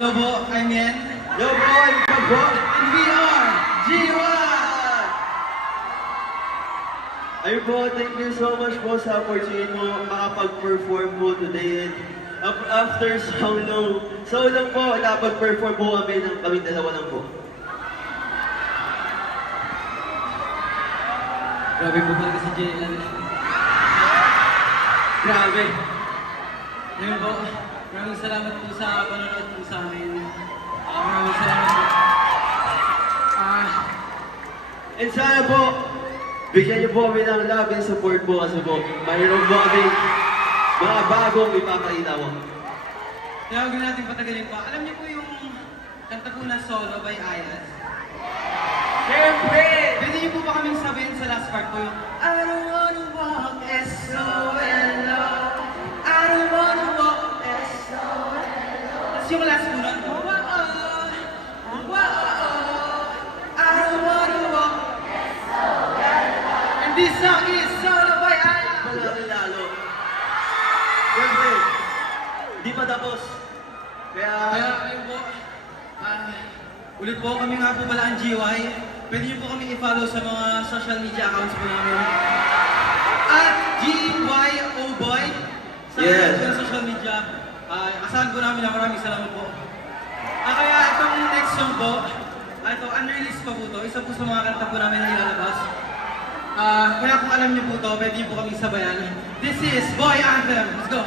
Hello po, I'm Yen. Yo boy, po. And we are G1! Ayun po, thank you so much po sa opportunity mo makapag-perform po today. And after so long po, nakapag-perform po kami dalawa lang po. Grabe po talaga si Jen. Grabe. Ngayon po, maraming salamat po sa panonood po sa amin. Maraming salamat po. And sana po, bigyan niyo po kami ng love and support po kasi po, mayroon po kami mga bagong ipapakita po. Kaya huwag natin patagalin pa. Alam niyo po yung kanta po na Solo by Ayaz? Siyempre! Pwede niyo po ba kaming sabihin sa last part po yung I don't wanna walk S-O-L-O I don't wanna walk S-O-L-O Tapos yung last po nun, I don't wanna walk S-O-L-O And this song is Solo by Ayaz! Malaki lalo. Siyempre, di pa tapos. Kaya ayun po, ulit po kami nga po pala ang GY. Pwede niyo po kami i-follow sa mga social media accounts po namin. At GYOBoy sa Yes. mga social media. Asahan po namin na maraming salamat po. Kaya itong next song po, ito unreleased pa po to. Isa po sa mga kanta po namin na ilalabas. Kaya kung alam niyo po to, pwede niyo po kami sabayan. This is Boy Anthem. Let's go!